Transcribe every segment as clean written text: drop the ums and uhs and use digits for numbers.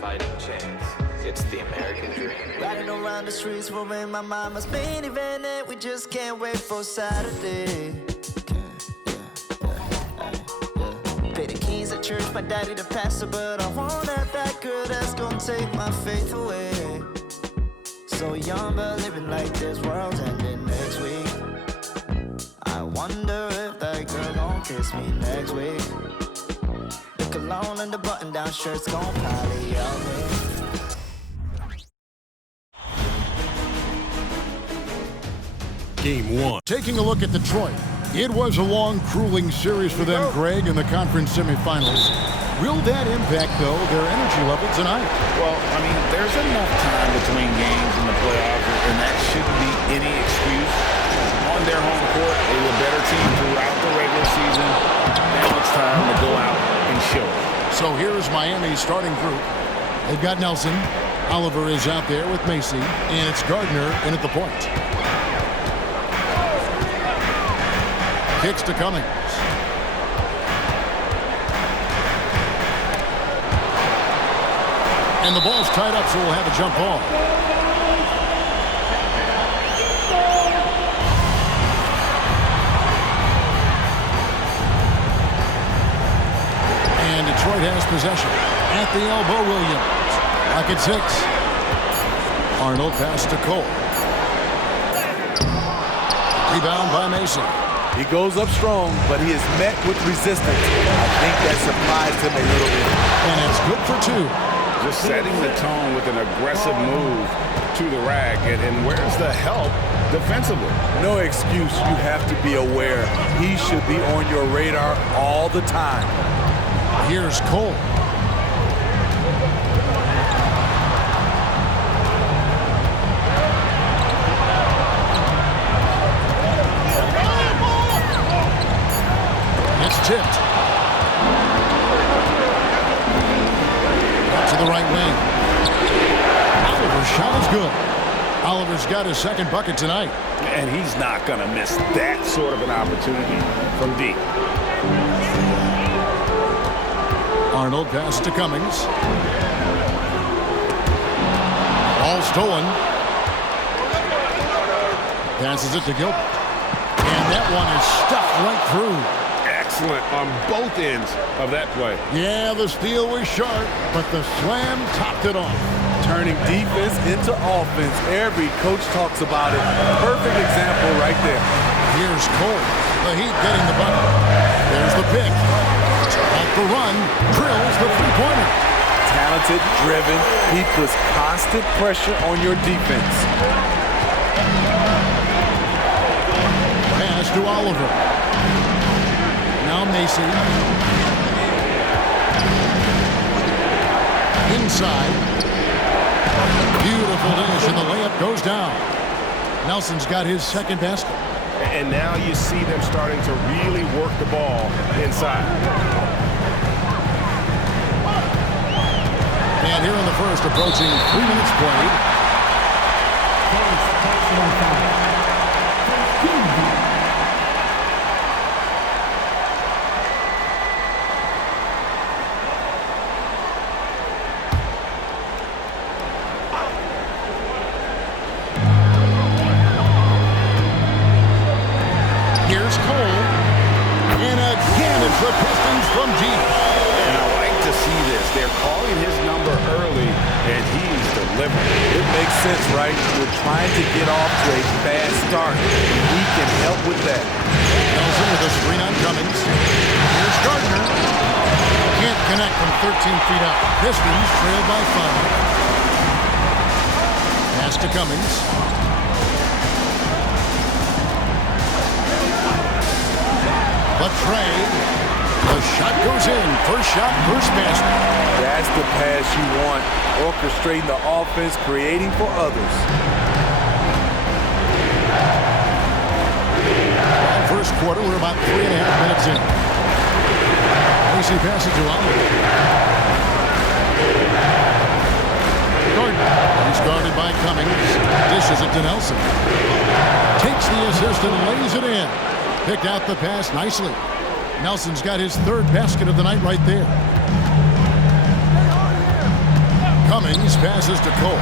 fighting chance. It's the American dream. Riding around the streets, wearing my mama's minivan, and we just can't wait for Saturday. Pay the keys at church, my daddy the pastor, but I won't have that girl that's gonna take my faith away. So young, but living like this world's ending next week. I wonder if that girl gon' kiss me next week. The cologne and the button-down shirt's gon' probably out me. Game 1. Taking a look at Detroit. It was a long, grueling series for them, Greg, in the conference semifinals. Will that impact, though, their energy level tonight? Well, I mean, there's enough time between games in the playoffs, and that shouldn't be any excuse. On their home court, they were a better team throughout the regular season. Now it's time to go out and show it. So here's Miami's starting group. They've got Nelson. Oliver is out there with Macy, and it's Gardner in at the point. Kicks to Cummings. And the ball's tied up, so we'll have a jump ball. And Detroit has possession. At the elbow, Williams. Lock at 6. Arnold pass to Cole. Rebound by Mason. He goes up strong, but he is met with resistance. I think that surprised him a little bit. And it's good for 2. Just setting the tone with an aggressive move to the rack. And where's the help defensively? No excuse. You have to be aware. He should be on your radar all the time. Here's Cole. It's tipped. Out to the right wing. Oliver's shot is good. Oliver's got his second bucket tonight. And he's not going to miss that sort of an opportunity from deep. Arnold passes to Cummings. Ball stolen. Passes it to Gilbert. And that one is stuffed right through. Excellent on both ends of that play. Yeah, the steal was sharp, but the slam topped it off. Turning defense into offense. Every coach talks about it. Perfect example right there. Here's Cole. The Heat getting the bucket. There's the pick. Off the run. Drills the three-pointer. Talented, driven. He puts constant pressure on your defense. Pass to Oliver. Now Macy. Inside. Beautiful dish, and the layup goes down. Nelson's got his second basket. And now you see them starting to really work the ball inside. And here in the first, approaching 3 minutes played. Here's Cole. And again, it's the Pistons from deep. And I like to see this. They're calling his number early, and he's delivering. It makes sense, right? You're trying to get off to a fast start. He can help with that. Nelson with a screen on Cummings. Here's Gardner. Can't connect from 13 feet out. Pistons trail by 5. Pass to Cummings. But trade. The shot goes in. First shot, first basket. That's the pass you want. Orchestrating the offense, creating for others. First quarter, we're about 3.5 minutes in. Macy passes to Oliver. Gardner. He's guarded by Cummings. Dishes it to Nelson. Takes the assist and lays it in. Picked out the pass nicely. Nelson's got his third basket of the night right there. Cummings passes to Cole.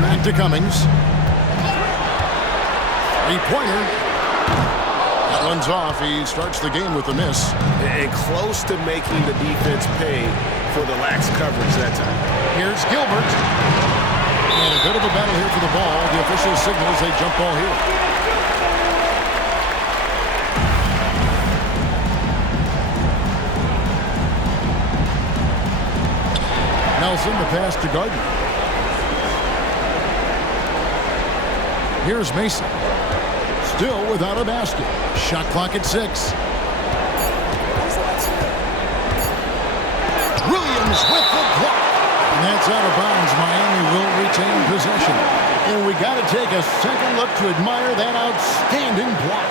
Back to Cummings. Three-pointer. That one's off. He starts the game with a miss. And close to making the defense pay for the lax coverage that time. Here's Gilbert. And a bit of a battle here for the ball. The official signals a jump ball here. Nelson, the pass to Gardner. Here's Mason. Still without a basket. Shot clock at 6. Williams with the block. And that's out of bounds. Miami will retain possession. And we got to take a second look to admire that outstanding block.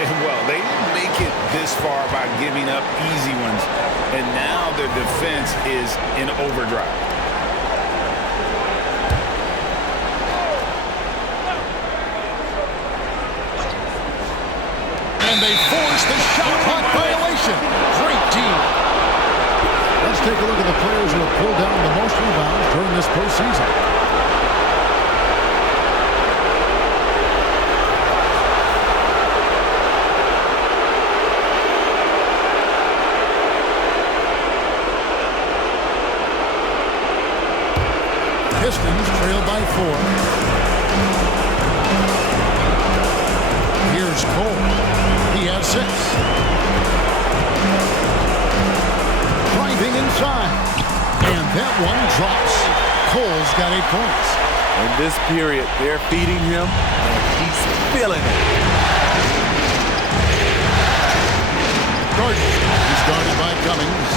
And well, they didn't make it this far by giving up easy ones. And now their defense is in overdrive. And they force the shot clock violation. Great team. Let's take a look at the players who have pulled down the most rebounds during this postseason. Pistons trail by 4. Here's Cole. He has 6. Driving inside. And that one drops. Cole's got 8 points. In this period, they're feeding him, and he's feeling it. Gardner. He's guarded by Cummings.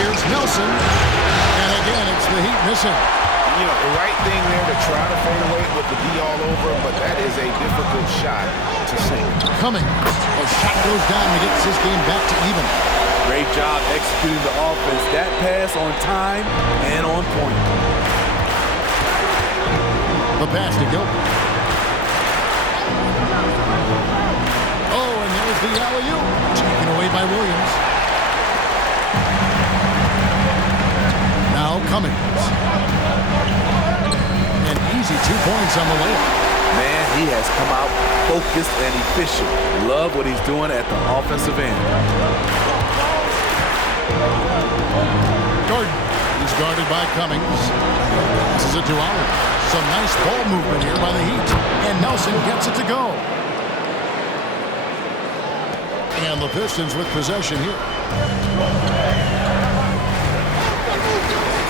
Here's Nelson. And again, it's the Heat missing. You know, the right thing there to try to fade away with the D all over, but that is a difficult shot to sink. Cummings. A shot goes down and gets this game back to even. Great job executing the offense. That pass on time and on point. The pass to Gilbert. Oh, and there's the alley-oop. Taken away by Williams. Now Cummings. An easy 2 points on the layup. Man, he has come out focused and efficient. Love what he's doing at the offensive end. Gordon. He's guarded by Cummings. This is a 2-hour. Some nice ball movement here by the Heat. And Nelson gets it to go. And the Pistons with possession here.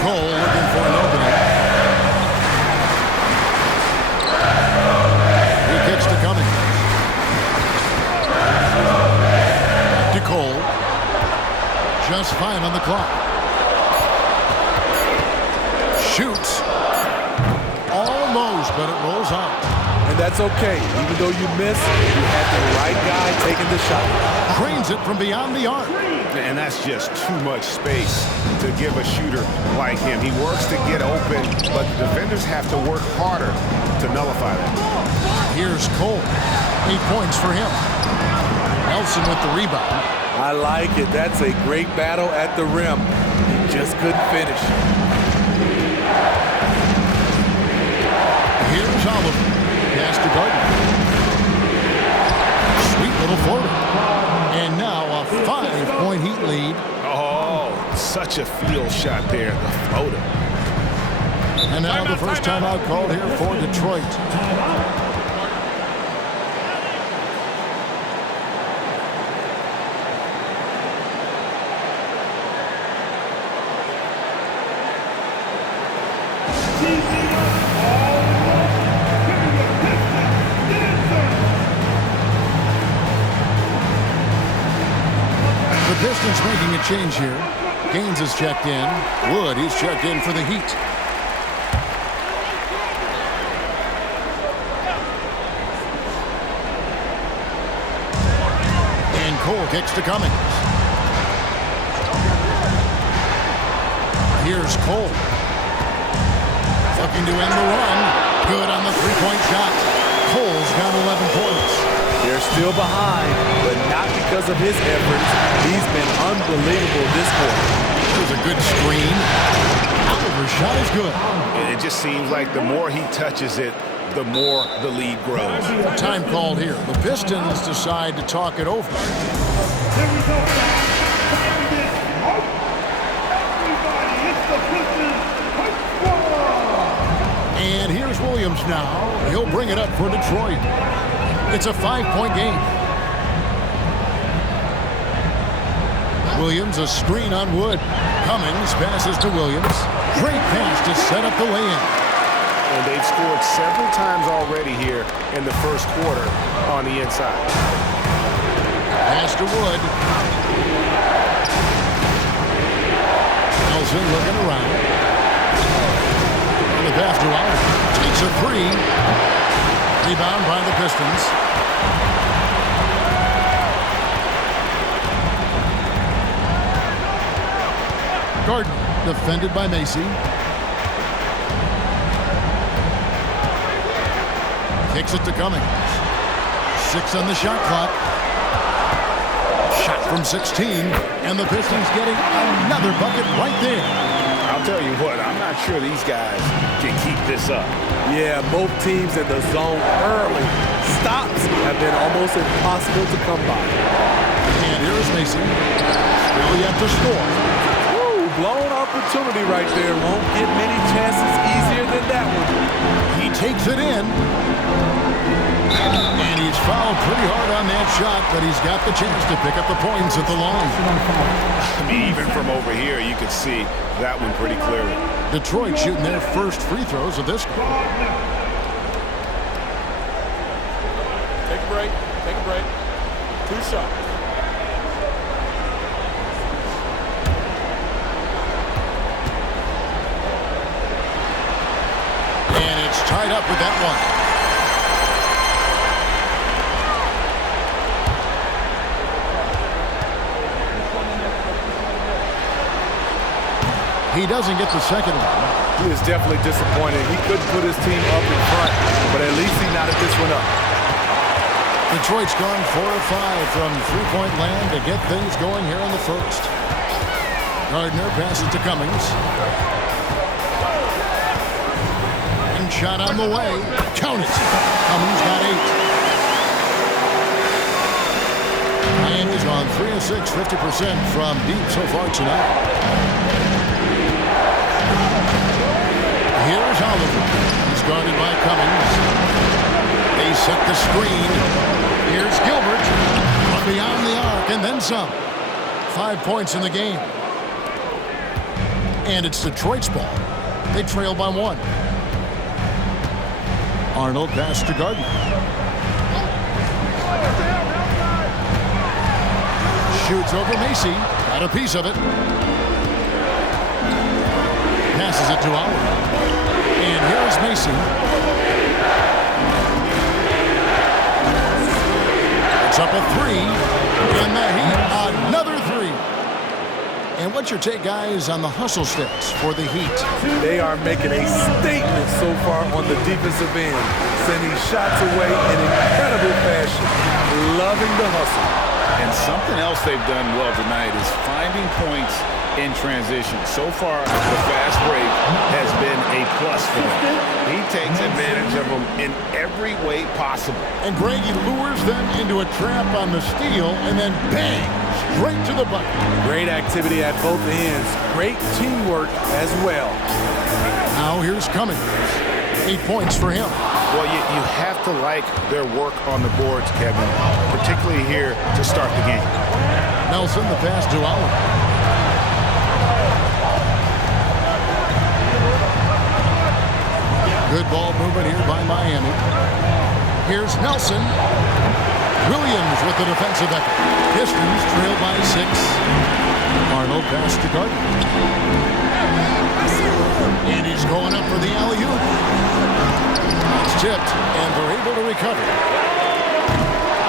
Cole looking for an opening. He kicks to Cummings. To Cole. Just 5 on the clock. Shoots. Almost, but it rolls out. And that's okay. Even though you miss, you had the right guy taking the shot. Drains it from beyond the arc. And that's just too much space to give a shooter like him. He works to get open, but the defenders have to work harder to nullify that. Here's Cole. 8 points for him. Nelson with the rebound. I like it. That's a great battle at the rim. He just couldn't finish. Here's Oliver. Pass to Gardner. Sweet little floater. And now a 5-point Heat lead. Oh, such a field shot there, the floater. And now the first timeout called here for Detroit. The Pistons making a change here. Gaines is checked in. Wood, he's checked in for the Heat. And Cole kicks to Cummings. Here's Cole. Looking to end the run. Good on the three-point shot. Cole's got 11 points. They're still behind, but not because of his efforts. He's been unbelievable this quarter. There's a good screen. Oliver's shot is good. And it just seems like the more he touches it, the more the lead grows. Time called here. The Pistons decide to talk it over. And here's Williams now. He'll bring it up for Detroit. It's a 5-point game. Williams, a screen on Wood. Cummings passes to Williams. Great pass to set up the lay-in. And they've scored several times already here in the first quarter on the inside. Pass to Wood. Nelson looking around. And the pass to Oliver. Takes a three. Rebound by the Pistons. Gordon defended by Macy. Kicks it to Cummings. 6 on the shot clock. Shot from 16, and the Pistons getting another bucket right there. I'll tell you what, I'm not sure these guys can keep this up. Yeah, both teams in the zone early. Stops have been almost impossible to come by. And here's Mason. Still yet to score. Woo, blown opportunity right there. Won't get many chances easier than that one. He takes it in. And he's fouled pretty hard on that shot, but he's got the chance to pick up the points at the line. I mean, even from over here, you could see that one pretty clearly. Detroit shooting their first free throws of this quarter. Take a break. Take a break. 2 shots. And it's tied up with that one. He doesn't get the second one. He is definitely disappointed. He couldn't put his team up in front, but at least he knotted this one up. Detroit's gone 4 of 5 from three-point land to get things going here in the first. Gardner passes to Cummings. And shot on the way. Count it. Cummings got 8. Miami's on 3 of 6, 50% from deep so far tonight. Here's Oliver. He's guarded by Cummings. They set the screen. Here's Gilbert. From beyond the arc and then some. 5 points in the game. And it's Detroit's ball. They trail by 1. Arnold pass to Gardner. Shoots over Macy. Got a piece of it. Passes it to Oliver. And here's Macy. It's up a 3. And the Heat, another 3. And what's your take, guys, on the hustle stats for the Heat? They are making a statement so far on the defensive end, sending shots away in incredible fashion. Loving the hustle. And something else they've done well tonight is finding points in transition. So far, the fast break has been a plus for them. He takes advantage of them in every way possible. And Greggy lures them into a trap on the steal, and then bang, straight to the bucket. Great activity at both ends. Great teamwork as well. Now here's Cummings. 8 points for him. Well, you have to like their work on the boards, Kevin, particularly here to start the game. Nelson, the pass to Oliver. Good ball movement here by Miami. Here's Nelson. Williams with the defensive effort. Pistons trail by 6. Arnold pass to Gardner. And he's going up for the alley-oop. It's tipped, and they're able to recover.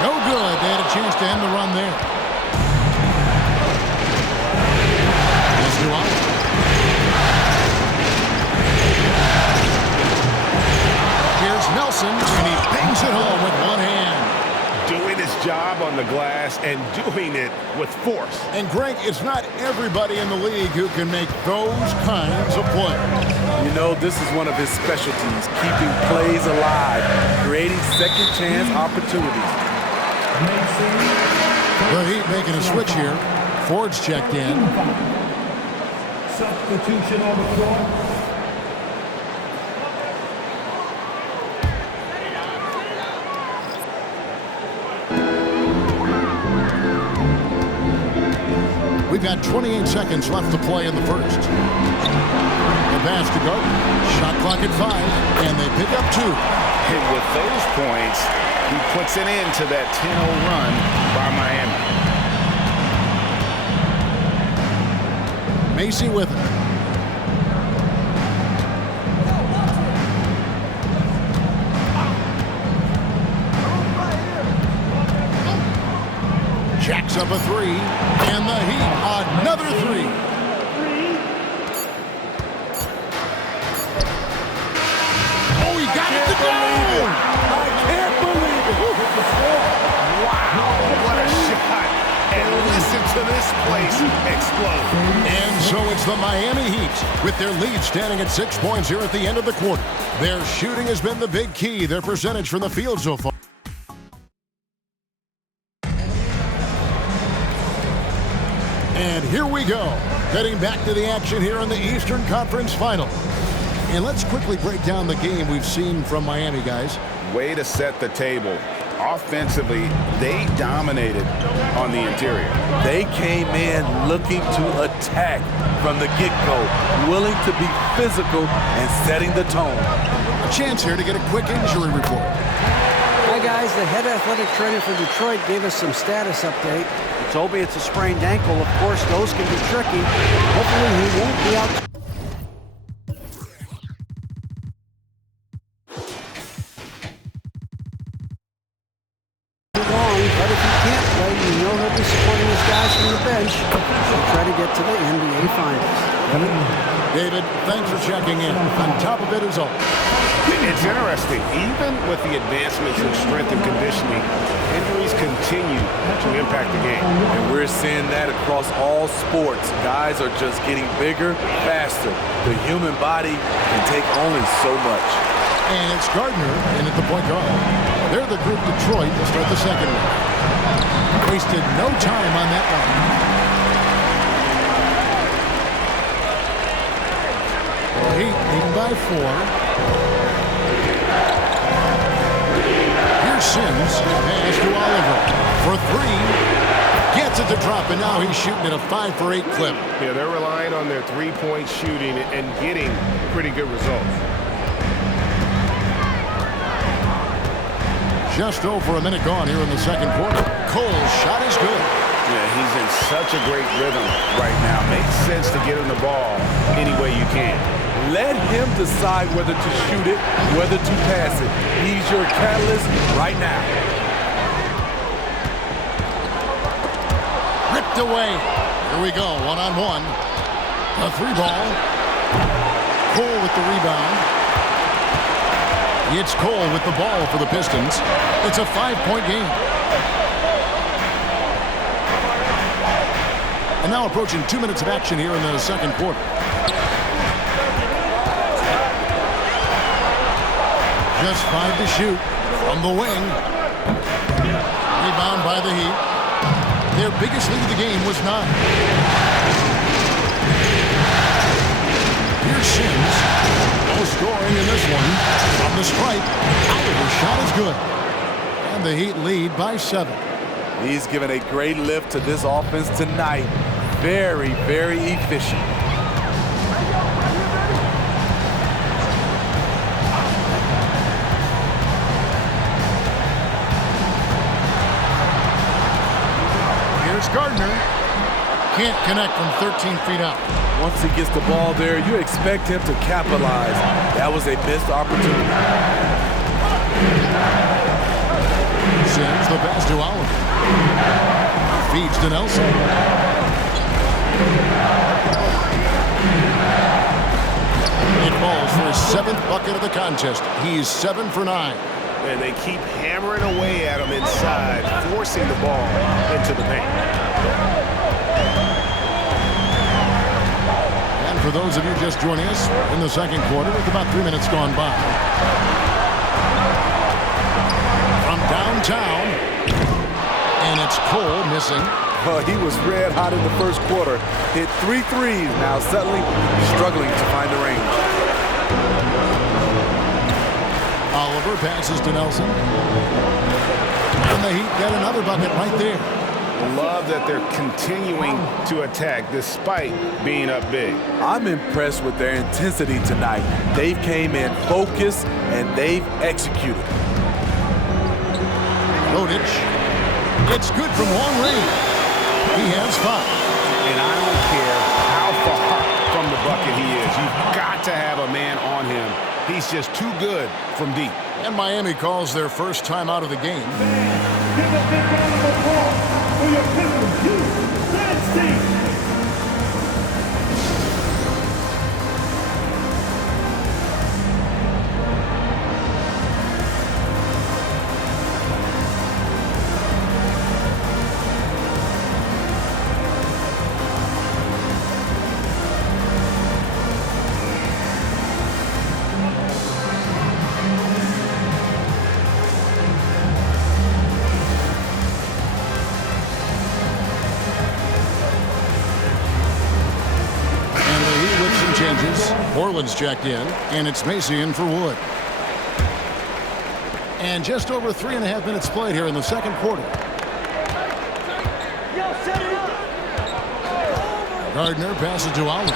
No good. They had a chance to end the run there. Pass to Oliver. Here's Nelson, and he bangs it home with one hand. Doing his and doing it with force. And Greg, it's not everybody in the league who can make those kinds of plays. You know, this is one of his specialties, keeping plays alive, creating second chance opportunities. The Heat making a switch here. Ford's checked in. Substitution on the floor. We've got 28 seconds left to play in the first. The pass to go. Shot clock at 5, and they pick up 2. And with those points, he puts it into that 10-0 run by Miami. Macy with it. Jacks up a 3, and the Heat another 3. Oh, he got it to go! I can't believe it. Wow, what a shot. And listen to this place explode. And so it's the Miami Heat with their lead standing at 6 points here at the end of the quarter. Their shooting has been the big key, their percentage from the field so far. And here we go, heading back to the action here in the Eastern Conference Final. And let's quickly break down the game we've seen from Miami, guys. Way to set the table. Offensively, they dominated on the interior. They came in looking to attack from the get-go, willing to be physical and setting the tone. A chance here to get a quick injury report. Hi, guys. The head athletic trainer for Detroit gave us some status update. He told me it's a sprained ankle. Of course, those can be tricky. Hopefully, he won't be out too long. But if he can't play, you know he'll be supporting his guys from the bench to try to get to the NBA Finals. David, thanks for checking in. On top of it is all. It's interesting. Even with the advancements in strength and conditioning, injuries continue to impact the game. And we're seeing that across all sports. Guys are just getting bigger, faster. The human body can take only so much. And it's Gardner in at the point guard. They're the group Detroit to start the second one. Wasted no time on that one. The Heat leading by 4. Here's Sims. Pass to Oliver for 3. Gets it to drop, and now he's shooting at a 5 for 8 clip. Yeah, they're relying on their three-point shooting and getting pretty good results. Just over a minute gone here in the second quarter. Cole's shot is good. Yeah, he's in such a great rhythm right now. Makes sense to get him the ball any way you can. Let him decide whether to shoot it, whether to pass it. He's your catalyst right now. Ripped away. Here we go, one-on-one. A 3-ball. Cole with the rebound. It's Cole with the ball for the Pistons. It's a 5-point game. And now approaching 2 minutes of action here in the second quarter. Just 5 to shoot from the wing. Rebound by the Heat. Their biggest lead of the game was 9. Here's Sims. No scoring in this one. From the stripe, Oliver's shot is good. And the Heat lead by 7. He's given a great lift to this offense tonight. Very, very efficient. Gardner can't connect from 13 feet out. Once he gets the ball there, you expect him to capitalize. That was a missed opportunity. Sims the pass to Oliver. Feeds to Nelson. It falls for his 7th bucket of the contest. He's 7 for 9. And they keep hammering away at him inside, forcing the ball into the paint. And for those of you just joining us, in the second quarter, with about 3 minutes gone by. From downtown, and it's Cole missing. He was red hot in the first quarter. Hit 3 threes. Now suddenly struggling to find the range. Oliver passes to Nelson. And the Heat get another bucket right there. Love that they're continuing to attack despite being up big. I'm impressed with their intensity tonight. They've came in focused and they've executed. Rodic. It's good from long range. He has 5. And I don't care how far from the bucket he is. You've got to have a man on him. He's just too good from deep. And Miami calls their first time out of the game. Give a big round of applause for your Pistons, Red Team. Orland's checked in, and it's Macy in for Wood. And just over 3.5 minutes played here in the second quarter. Gardner passes to Oliver.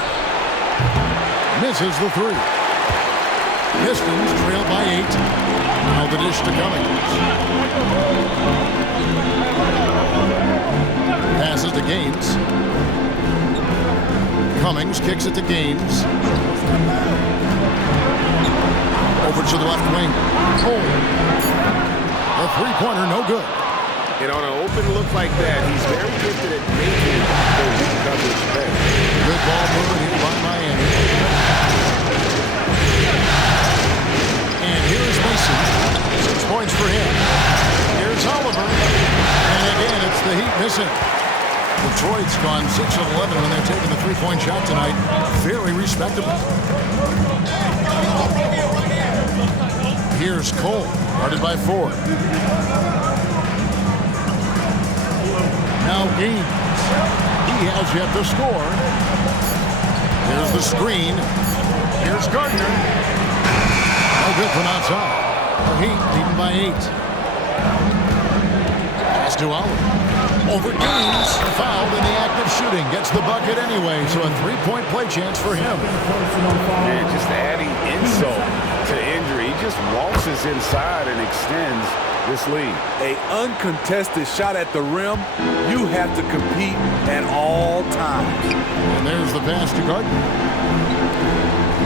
Misses the 3. Pistons trail by 8. Now the dish to Cummings. Passes to Gaines. Cummings kicks it to Gaines. Over to the left wing. Oh. The three-pointer no good. And on an open look like that, he's very gifted at making those deep coverage pay. Good ball movement here by Miami. And here's Mason. 6 points for him. Here's Oliver. And again, it's the Heat missing. Detroit's gone 6 of 11 when they're taking the three-point shot tonight. Very respectable. Here's Cole, guarded by 4. Now Gaines. He has yet to score. Here's the screen. Here's Gardner. No good from outside. The Heat leading by 8. Pass to Oliver. Over Gaines, fouled in the act of shooting. Gets the bucket anyway, so a three-point play chance for him. And just adding insult to injury. He just waltzes inside and extends this lead. An uncontested shot at the rim, you have to compete at all times. And there's the pass to Gardner.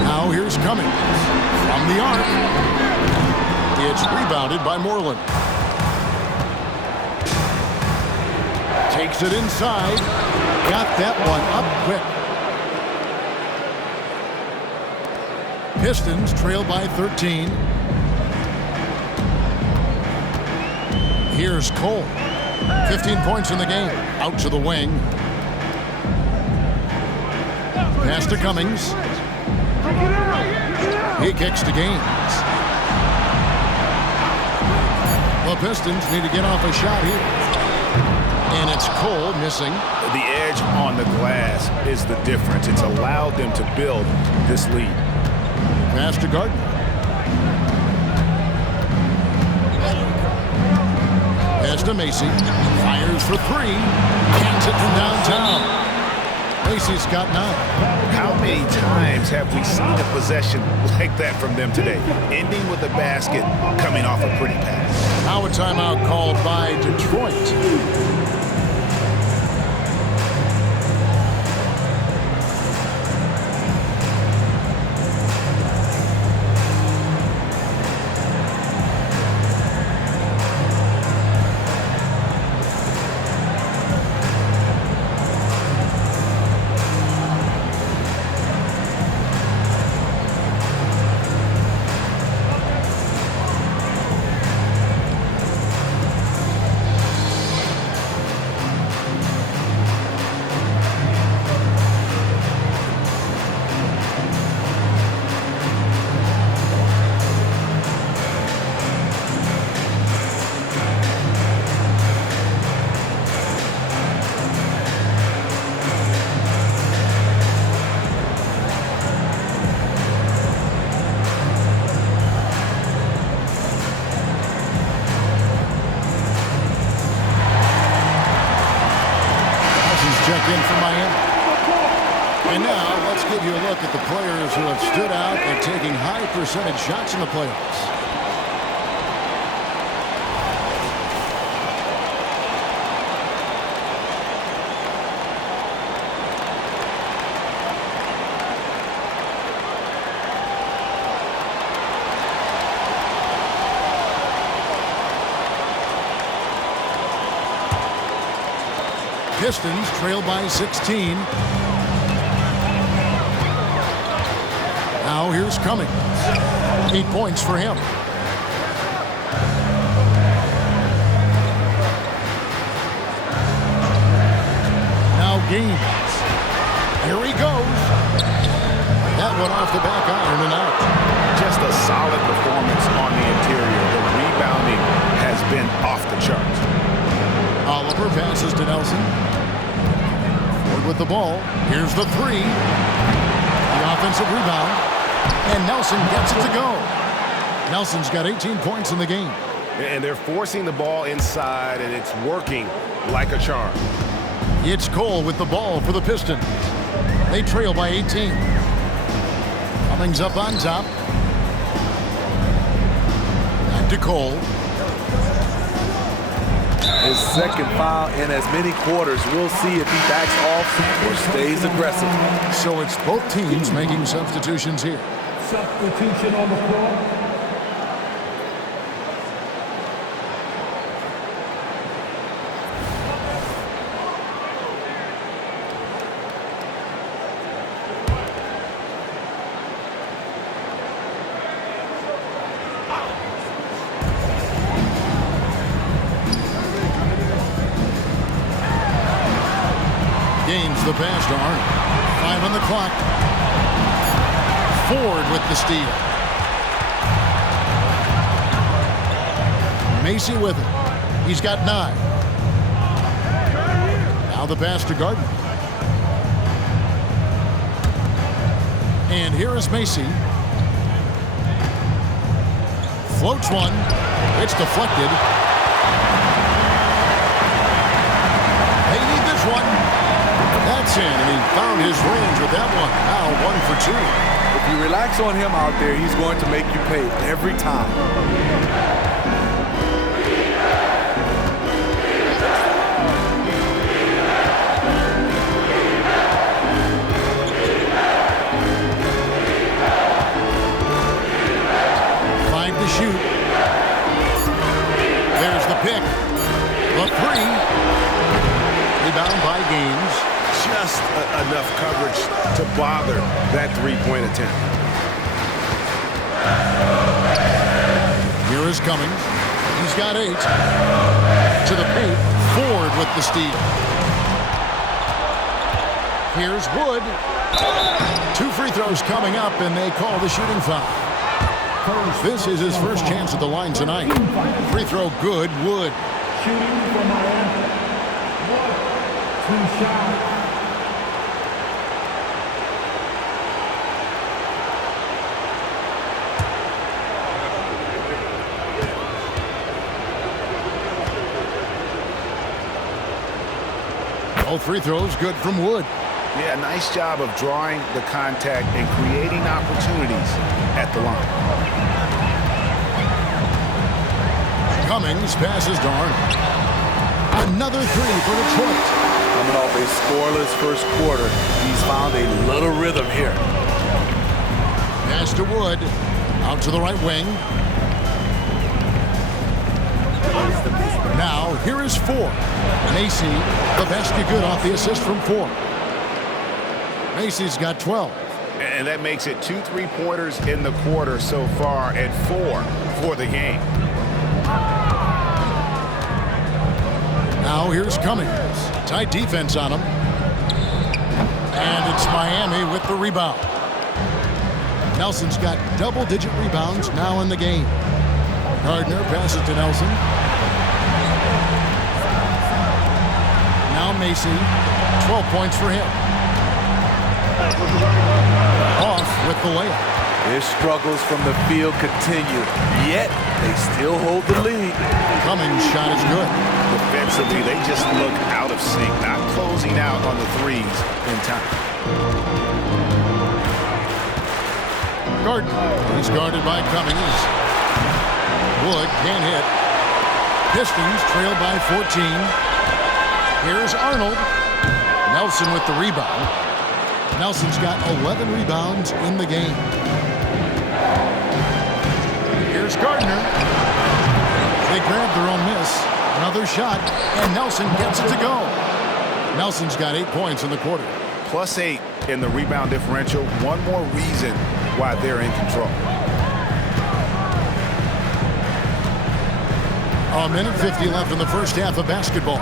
Now here's Cummings. From the arc. It's rebounded by Moreland. Takes it inside. Got that one up quick. Pistons trail by 13. Here's Cole. 15 points in the game. Out to the wing. Pass to Cummings. He kicks to Gaines. The Pistons need to get off a shot here. And it's Cole missing. The edge on the glass is the difference. It's allowed them to build this lead. Pass to Gardner. Pass to Macy. Fires for 3. Cans it from downtown. Macy's got 9. How many times have we seen a possession like that from them today? Ending with a basket, coming off a pretty pass. Now a timeout called by Detroit. give you a look at the players who have stood out and taking high percentage shots in the playoffs. Pistons trail by 16. Now here's Cummings. 8 points for him. Now Gaines. Here he goes. That one off the back iron and out. Just a solid performance on the interior. The rebounding has been off the charts. Oliver passes to Nelson. Ford with the ball. Here's the three. The offensive rebound. And Nelson gets it to go. Nelson's got 18 points in the game. And they're forcing the ball inside, and it's working like a charm. It's Cole with the ball for the Pistons. They trail by 18. Cummings up on top. Back to Cole. His second foul in as many quarters. We'll see if he backs off or stays aggressive. So it's both teams making substitutions here. Substitution on the floor. Gaines the pass to Arnold. 5 on the clock. Ford with the steal. Macy with it. He's got 9. Now the pass to Gardner. And here is Macy. Floats one. It's deflected. They need this one. That's in, and he found his range with that one. Now 1 for 2. If you relax on him out there, he's going to make you pay every time. Five to shoot. There's the pick. The three. Rebound by Gaines. Just enough coverage to bother that three-point attempt. Here is Cummings. He's got 8. To the paint. Ford with the steal. Here's Wood. 2 free throws coming up, and they call the shooting foul. This is his first chance at the line tonight. Free throw good, Wood. Shooting for Miami. 2 shots. All free throws good from Wood. Yeah, nice job of drawing the contact and creating opportunities at the line. Cummings passes to Arnold. Another 3 for Detroit. Coming off a scoreless first quarter, he's found a little rhythm here. Pass to Wood. Out to the right wing. Now, here is 4. Macy, the best you could off the assist from 4. Macy's got 12. And that makes it 2 3-pointers in the quarter so far and 4 for the game. Now here's Cummings. Tight defense on him. And it's Miami with the rebound. Nelson's got double-digit rebounds now in the game. Gardner passes to Nelson. Now Macy, 12 points for him. Off with the layup. His struggles from the field continue, yet they still hold the lead. Cummings' shot is good. Defensively, they just look out of sync, not closing out on the threes in time. Gardner. He's guarded by Cummings. Wood can't hit. Pistons trail by 14. Here's Arnold. Nelson with the rebound. Nelson's got 11 rebounds in the game. Here's Gardner. They grab their own miss. Another shot, and Nelson gets it to go. Nelson's got 8 points in the quarter. +8 in the rebound differential. One more reason why they're in control. A minute 50 left in the first half of basketball.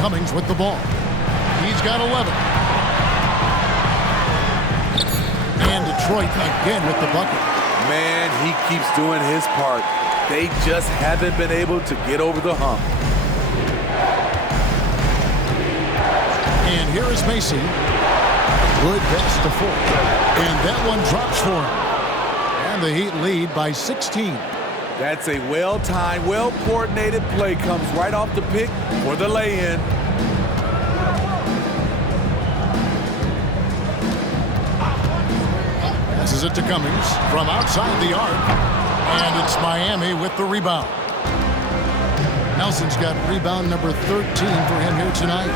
Cummings with the ball. He's got 11. And Detroit again with the bucket. Man, he keeps doing his part. They just haven't been able to get over the hump. And here is Macy. Good pass to Ford. And that one drops for him. And the Heat lead by 16. That's a well-timed, well-coordinated play. Comes right off the pick for the lay-in. Passes it to Cummings from outside the arc. And it's Miami with the rebound. Nelson's got rebound number 13 for him here tonight.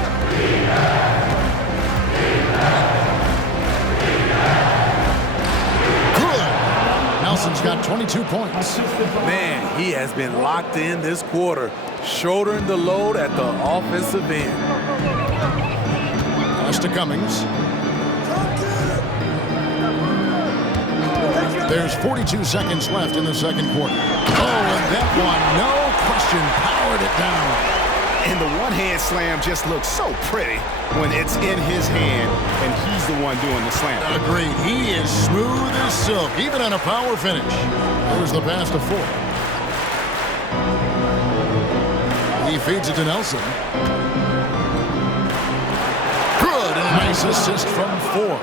Good. Nelson's got 22 points. Man, he has been locked in this quarter, shouldering the load at the offensive end. Pass to Cummings. There's 42 seconds left in the second quarter. Oh, and that one, no question, powered it down. And the one-hand slam just looks so pretty when it's in his hand and he's the one doing the slam. Agreed. He is smooth as silk, even on a power finish. There's the pass to Ford. He feeds it to Nelson. Good, and a nice assist from Ford.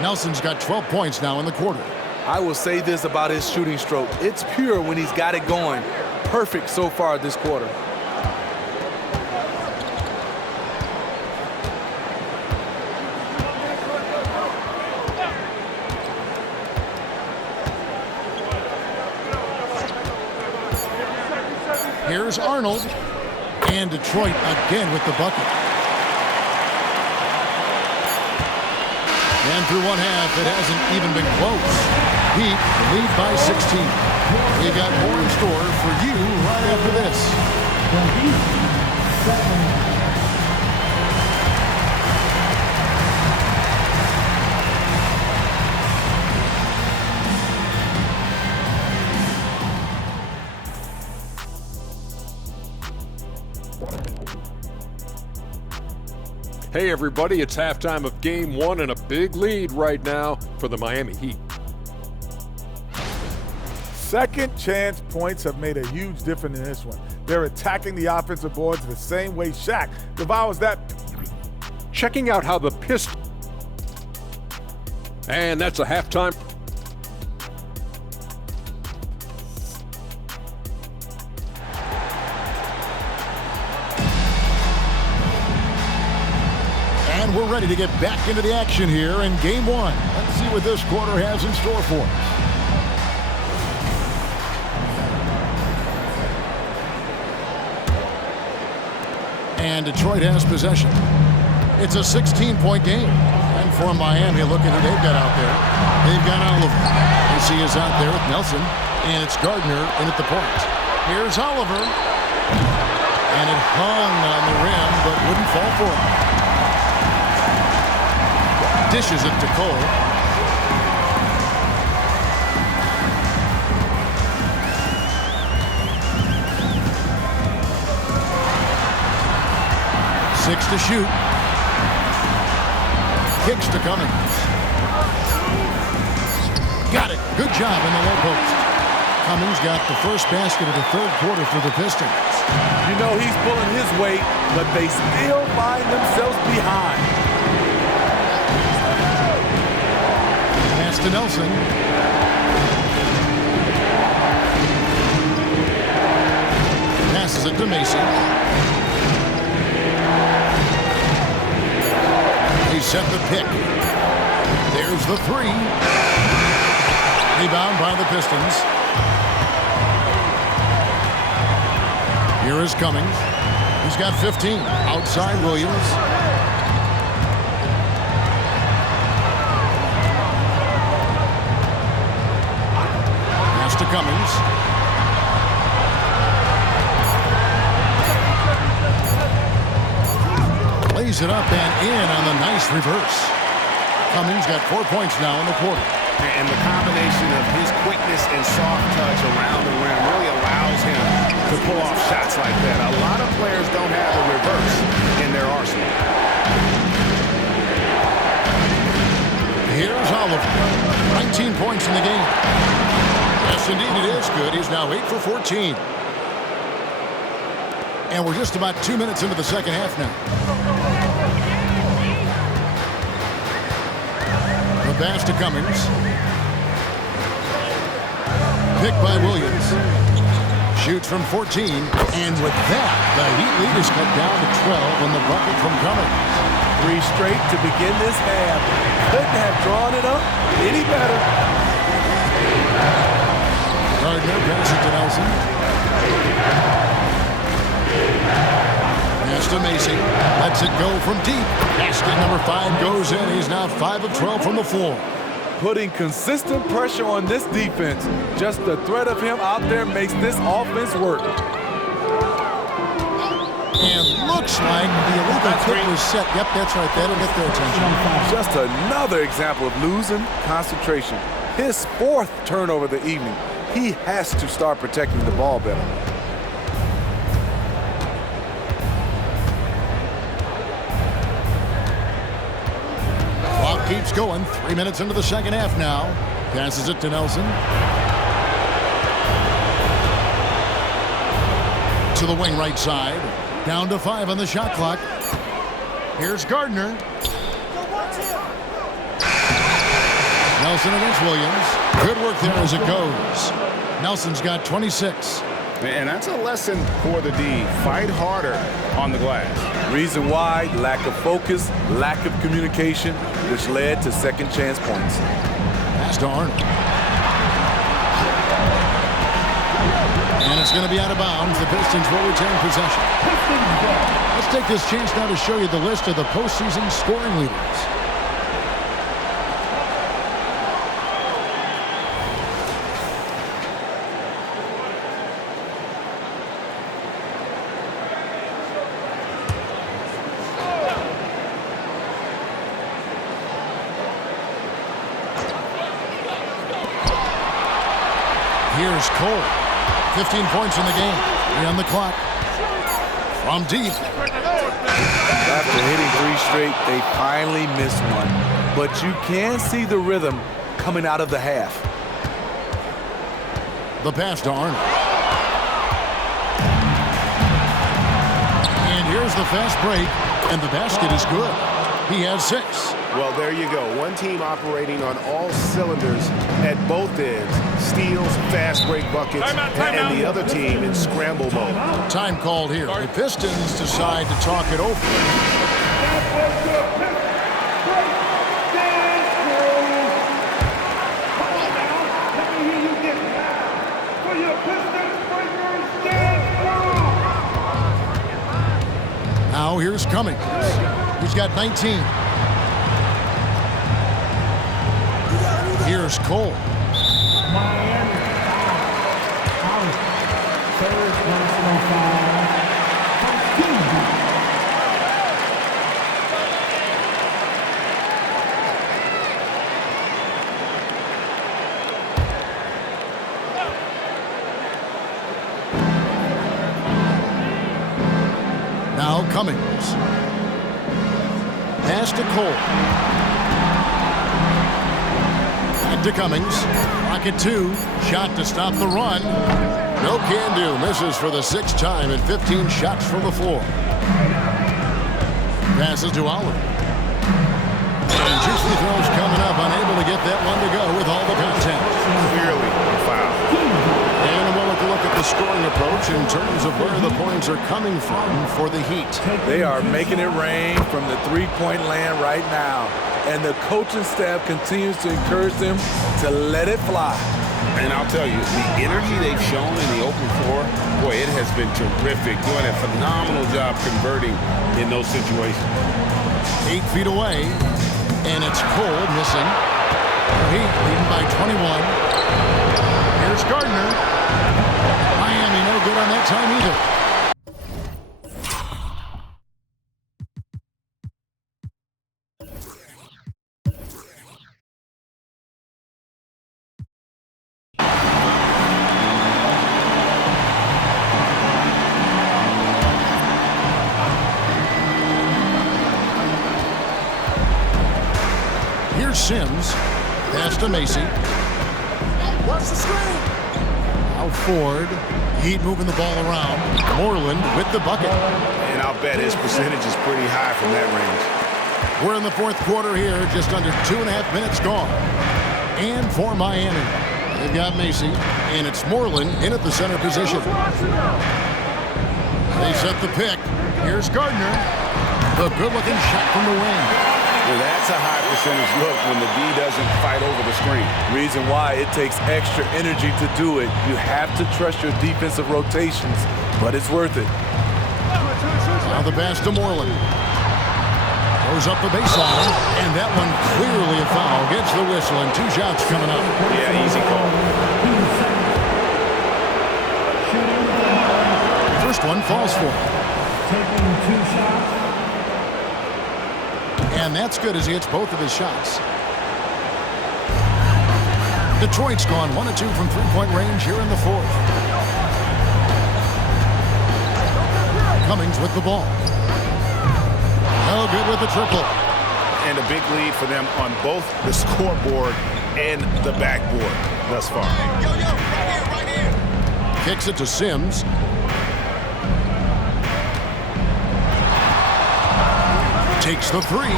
Nelson's got 12 points now in the quarter. I will say this about his shooting stroke. It's pure when he's got it going. Perfect so far this quarter. Here's Arnold. And Detroit again with the bucket. And through one half, it hasn't even been close. Heat lead by 16. We got more in store for you right after this. Hey everybody, it's halftime of game one and a big lead right now for the Miami Heat. Second chance points have made a huge difference in this one. They're attacking the offensive boards the same way Shaq devours that. Checking out how the Pistons. And that's a halftime. And we're ready to get back into the action here in game one. Let's see what this quarter has in store for us. And Detroit has possession. It's a 16-point game. And for Miami, look at who they've got out there. They've got Oliver. AC is out there with Nelson. And it's Gardner in at the point. Here's Oliver. And it hung on the rim, but wouldn't fall for him. Dishes it to Cole. Six to shoot. Kicks to Cummings. Got it. Good job in the low post. Cummings got the first basket of the third quarter for the Pistons. You know he's pulling his weight, but they still find themselves behind. Pass to Nelson. Passes it to Macy. He set the pick. There's the three. Rebound by the Pistons. Here is Cummings. He's got 15. Outside Williams. Pass to Cummings. Lays it up and in on the nice reverse. Cummings got 4 points now in the quarter. And the combination of his quickness and soft touch around the rim really allows him to pull off shots like that. A lot of players don't have a reverse in their arsenal. Here's Oliver. 19 points in the game. Yes, indeed, it is good. He's now 8 for 14. And we're just about 2 minutes into the second half now. The pass to Cummings. Picked by Williams. Shoots from 14. And with that, the Heat lead is cut down to 12 on the bucket from Cummings. 3 straight to begin this half. Couldn't have drawn it up any better. Gardner passes to Nelson. Pass to Macy. Lets it go from deep. Basket number 5 goes in. He's now 5 of 12 from the floor. Putting consistent pressure on this defense. Just the threat of him out there makes this offense work. And looks like the illegal kick was set. Yep, that's right. That'll get their attention. Just another example of losing concentration. His 4th turnover of the evening. He has to start protecting the ball better. Clock keeps going. 3 minutes into the second half now. Passes it to Nelson. To the wing right side. Down to 5 on the shot clock. Here's Gardner. Nelson against Williams. Good work there as it goes. Nelson's got 26. And that's a lesson for the D. Fight harder on the glass. Reason why, lack of focus, lack of communication, which led to second chance points. Pass to Arnold. And it's going to be out of bounds. The Pistons will retain possession. Let's take this chance now to show you the list of the postseason scoring leaders. Here's Cole. 15 points in the game. 3 on the clock. From deep. After hitting 3 straight, they finally missed one. But you can see the rhythm coming out of the half. The pass to Arnold. And here's the fast break. And the basket is good. He has 6. Well, there you go. One team operating on all cylinders at both ends. Steals, fast break buckets, and the other team in scramble mode. Time called here. The Pistons decide to talk it over. Now here's Cummings. He's got 19. Here's Cole. Now Cummings. Pass to Cole. Back to Cummings. Rocket 2. Shot to stop the run. No can do. Misses for the 6th time and 15 shots from the floor. Passes to Oliver. And 2 free throws coming up. Unable to get that one to go with all the contact. Clearly a foul. And a moment to look at the scoring approach in terms of where the points are coming from for the Heat. They are making it rain from the three-point land right now. And the coaching staff continues to encourage them to let it fly. And I'll tell you, the energy they've shown in the open floor, boy, it has been terrific. Doing a phenomenal job converting in those situations. 8 feet away, and it's Cole missing. The Heat leading by 21. Here's Gardner. Miami no good on that time either. Sims, pass to Macy. Watch the screen. Now Ford. Heat moving the ball around. Moreland with the bucket. And I'll bet his percentage is pretty high from that range. We're in the fourth quarter here, just under 2.5 minutes gone. And for Miami, they've got Macy, and it's Moreland in at the center position. They set the pick. Here's Gardner. The good-looking shot from the wing. Well, that's a high percentage look when the D doesn't fight over the screen. Reason why it takes extra energy to do it. You have to trust your defensive rotations, but it's worth it. Now the pass to Moreland. Goes up the baseline, and that one clearly a foul. Gets the whistle, and 2 shots coming up. Yeah, easy call. First one falls for him. Taking 2 shots. And that's good as he hits both of his shots. Detroit's gone 1 of 2 from three-point range here in the fourth. Cummings with the ball. No good with the triple. And a big lead for them on both the scoreboard and the backboard thus far. Right here. Kicks it to Sims. Takes the 3. Rebound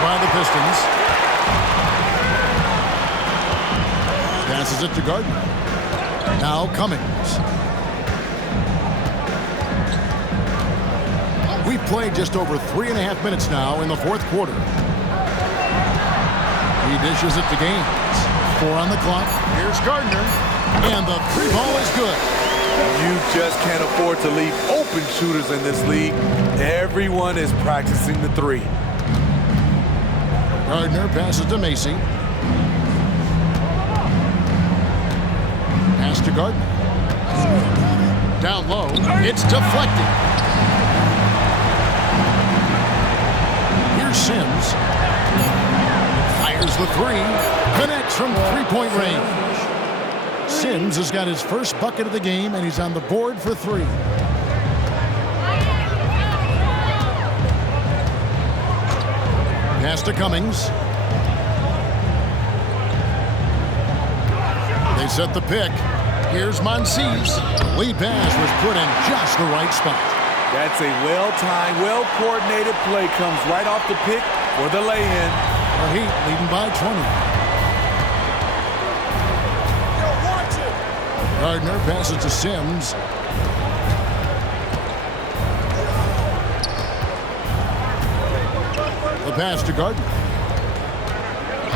by the Pistons. Passes it to Gardner. Now Cummings. We've played just over 3.5 minutes now in the fourth quarter. He dishes it to Gaines. 4 on the clock. Here's Gardner. And the 3 ball is good. You just can't afford to leave open shooters in this league. Everyone is practicing the 3. Gardner passes to Macy. Pass to Gardner. Down low. It's deflected. Here's Sims. Fires the 3. Connects from three-point range. Sims has got his first bucket of the game, and he's on the board for 3. Pass to Cummings. They set the pick. Here's Monsies. The lead pass was put in just the right spot. That's a well-timed, well-coordinated play. Comes right off the pick for the lay-in. The Heat leading by 20. Gardner passes to Sims. The pass to Gardner.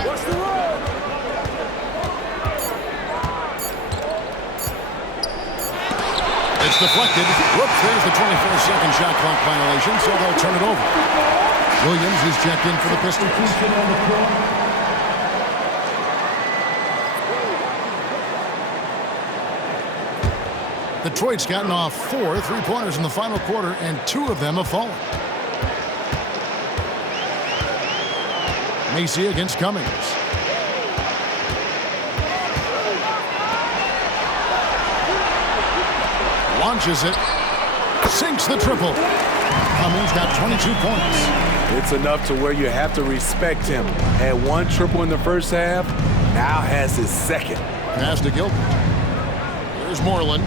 What's the roll? It's deflected. Whoops, there's the 24-second shot clock violation, so they'll turn it over. Williams is checked in for the Pistons. Detroit's gotten off 4 3-pointers in the final quarter, and 2 of them have fallen. Macy against Cummings. Launches it. Sinks the triple. Cummings got 22 points. It's enough to where you have to respect him. Had 1 triple in the first half, now has his second. Pass to Gilbert. Here's Moreland.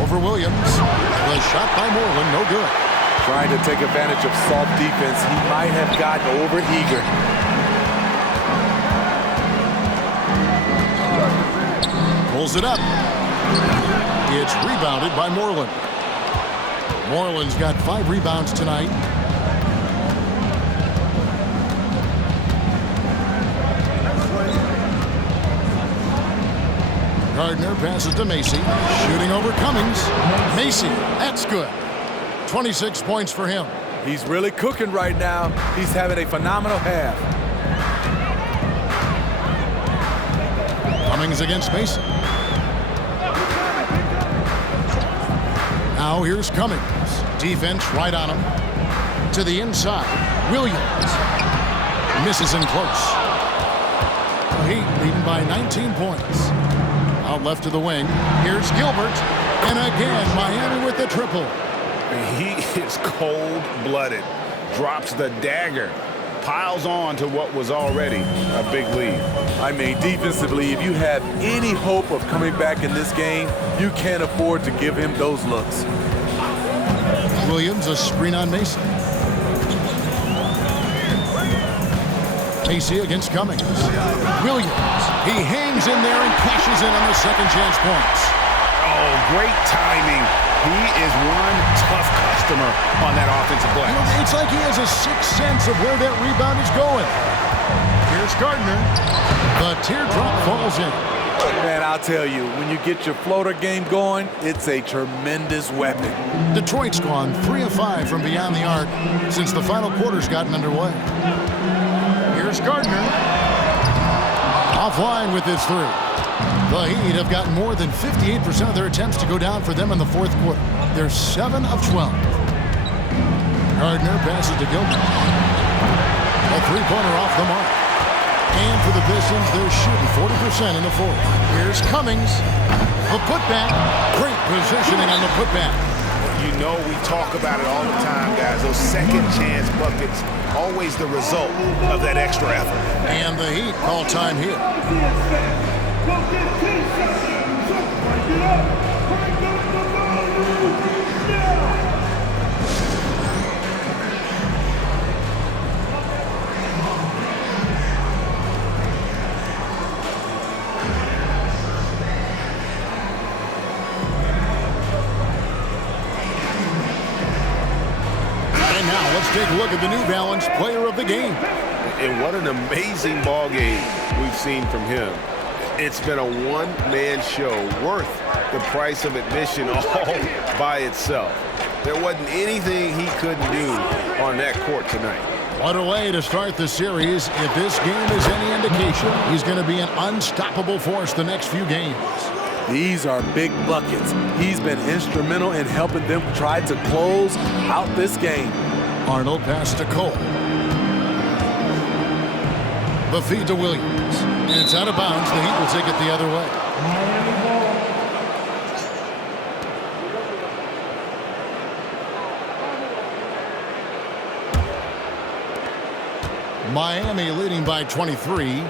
Over Williams. The shot by Moreland, no good. Trying to take advantage of soft defense. He might have gotten over eager. Pulls it up. It's rebounded by Moreland. Moreland's got 5 rebounds tonight. Gardner passes to Macy. Shooting over Cummings. Macy, that's good. 26 points for him. He's really cooking right now. He's having a phenomenal half. Cummings against Mason. Now here's Cummings. Defense right on him. To the inside. Williams. Misses in close. The Heat leading by 19 points. Out left to the wing. Here's Gilbert. And again, Miami with the triple. He is cold-blooded. Drops the dagger. Piles on to what was already a big lead. I mean, defensively, if you have any hope of coming back in this game, you can't afford to give him those looks. Williams, a screen on Mason. Macy against Cummings. Williams, he hangs in there and cashes in on the second chance points. Oh, great timing. He is one tough customer on that offensive glass. It's like he has a sixth sense of where that rebound is going. Here's Gardner. The teardrop falls in. Man, I'll tell you, when you get your floater game going, it's a tremendous weapon. Detroit's gone 3 of 5 from beyond the arc since the final quarter's gotten underway. Here's Gardner. Offline with his 3. The Heat have gotten more than 58% of their attempts to go down for them in the fourth quarter. They're 7 of 12. Gardner passes to Gilbert. A three-pointer off the mark. And for the Pistons, they're shooting 40% in the fourth. Here's Cummings. The putback. Great positioning on the putback. You know we talk about it all the time, guys. Those second chance buckets, always the result of that extra effort. And the Heat call time here. And now let's take a look at the New Balance player of the game. And what an amazing ball game we've seen from him. It's been a one-man show worth the price of admission all by itself. There wasn't anything he couldn't do on that court tonight. What a way to start the series. If this game is any indication, he's going to be an unstoppable force the next few games. These are big buckets. He's been instrumental in helping them try to close out this game. Arnold pass to Cole. The feed to Williams. And it's out of bounds. The Heat will take it the other way. Miami leading by 23.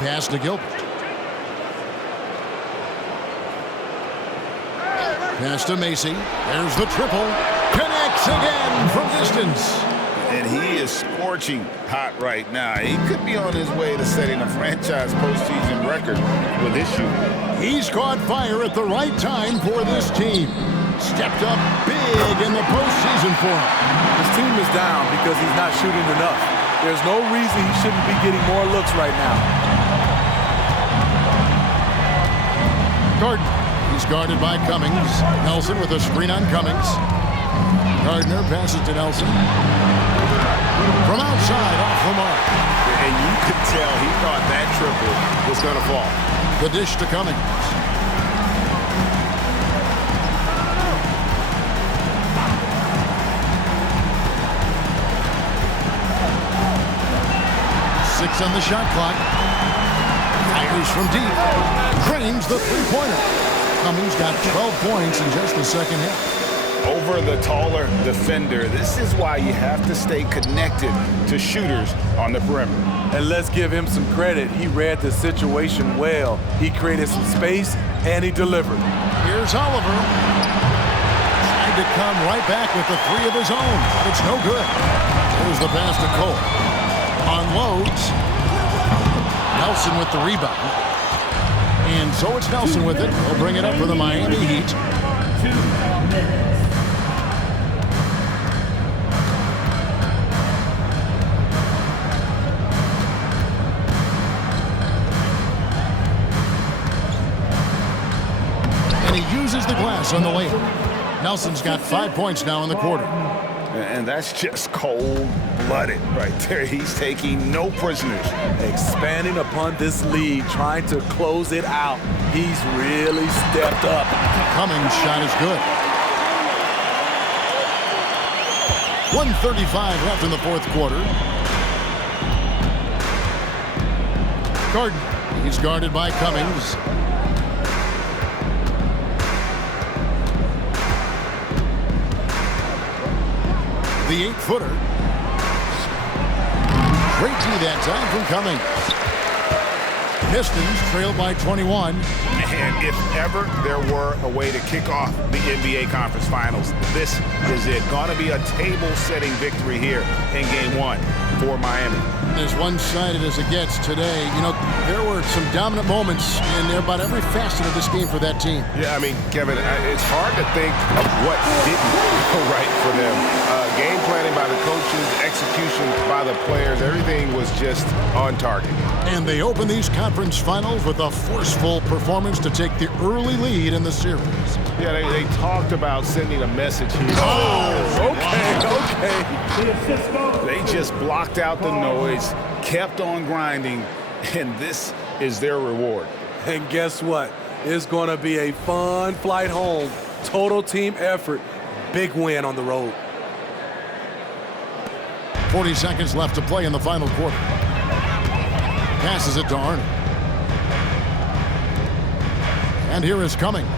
Pass to Gilbert. Pass to Macy. There's the triple. Connects again from distance. And he is scorching hot right now. He could be on his way to setting a franchise postseason record with his shooting. He's caught fire at the right time for this team. Stepped up big in the postseason for him. His team is down because he's not shooting enough. There's no reason he shouldn't be getting more looks right now. Gardner. He's guarded by Cummings. Nelson with a screen on Cummings. Gardner passes to Nelson. From outside, off the mark. And you could tell he thought that triple was going to fall. The dish to Cummings. Six on the shot clock. Fires from deep. Cranes the three-pointer. Cummings got 12 points in just the second half. Over the taller defender. This is why you have to stay connected to shooters on the perimeter. And let's give him some credit. He read the situation well. He created some space, and he delivered. Here's Oliver. Tried to come right back with the 3 of his own. It's no good. Here's the pass to Cole. Unloads. Nelson with the rebound. And so it's Nelson with it. He'll bring it up for the Miami Heat. 2 minutes. And he uses the glass on the layup. Nelson's got 5 points now in the quarter. And that's just cold-blooded right there. He's taking no prisoners. Expanding upon this lead, trying to close it out. He's really stepped up. Cummings' shot is good. 1:35 left in the fourth quarter. Gordon, he's guarded by Cummings. The 8-footer. Great D that time from Cummings. Pistons trail by 21. And if ever there were a way to kick off the NBA Conference Finals, this is it. Gonna be a table-setting victory here in Game 1 for Miami. As one-sided as it gets today, you know, there were some dominant moments in about every facet of this game for that team. Yeah, I mean, Kevin, it's hard to think of what didn't go right for them. Game planning by the coaches, execution by the players, everything was just on target. And they open these conference finals with a forceful performance to take the early lead in the series. Yeah, they talked about sending a message here. Okay. They just blocked out the noise, kept on grinding, and this is their reward. And guess what? It's going to be a fun flight home. Total team effort. Big win on the road. 40 seconds left to play in the final quarter. Passes it to Arnold. And here is Cummings.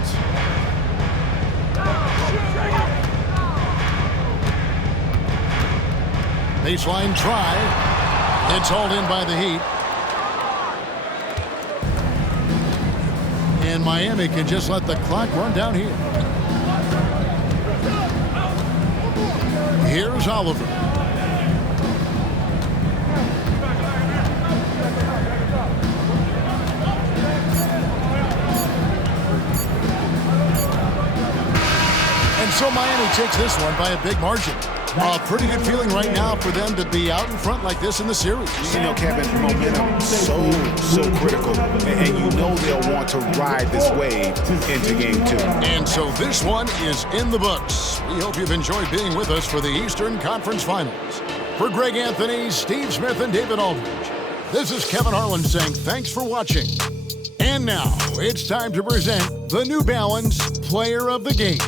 Baseline try. It's hauled in by the Heat. And Miami can just let the clock run down here. Here's Oliver. And so Miami takes this one by a big margin. A pretty good feeling right now for them to be out in front like this in the series. You know, Kevin, momentum so critical. And you know they'll want to ride this wave into Game 2. And so this one is in the books. We hope you've enjoyed being with us for the Eastern Conference Finals. For Greg Anthony, Steve Smith, and David Aldridge, this is Kevin Harlan saying thanks for watching. And now it's time to present the New Balance Player of the Game.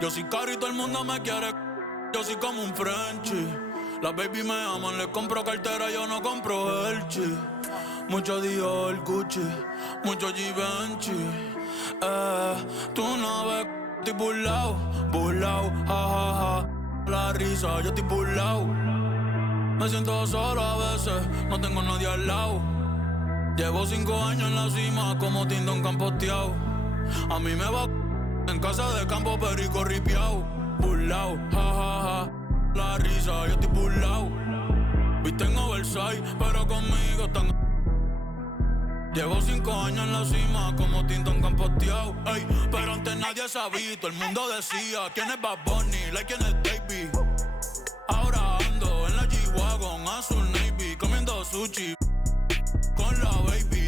Yo soy caro y todo el mundo me quiere. Yo soy como un Frenchie. Las baby me aman, les compro cartera, yo no compro Hershey. Mucho Dior, Gucci, mucho Givenchy. Tú no ves, estoy burlao, ja, ja, ja. La risa, yo estoy burlao. Me siento solo a veces, no tengo nadie al lado. Llevo 5 años en la cima como Tindon camposteado. A mí me va en casa de campo perico ripiao. Burlao, ja, ja, ja. La risa, yo estoy burlao. Viste en oversize, pero conmigo están. Llevo 5 años en la cima como Tinton campoteado. Ey, pero antes nadie sabía, todo el mundo decía quién es Bad Bunny, like quién es Baby. Ahora ando en la G-Wagon, azul navy, comiendo sushi con la baby.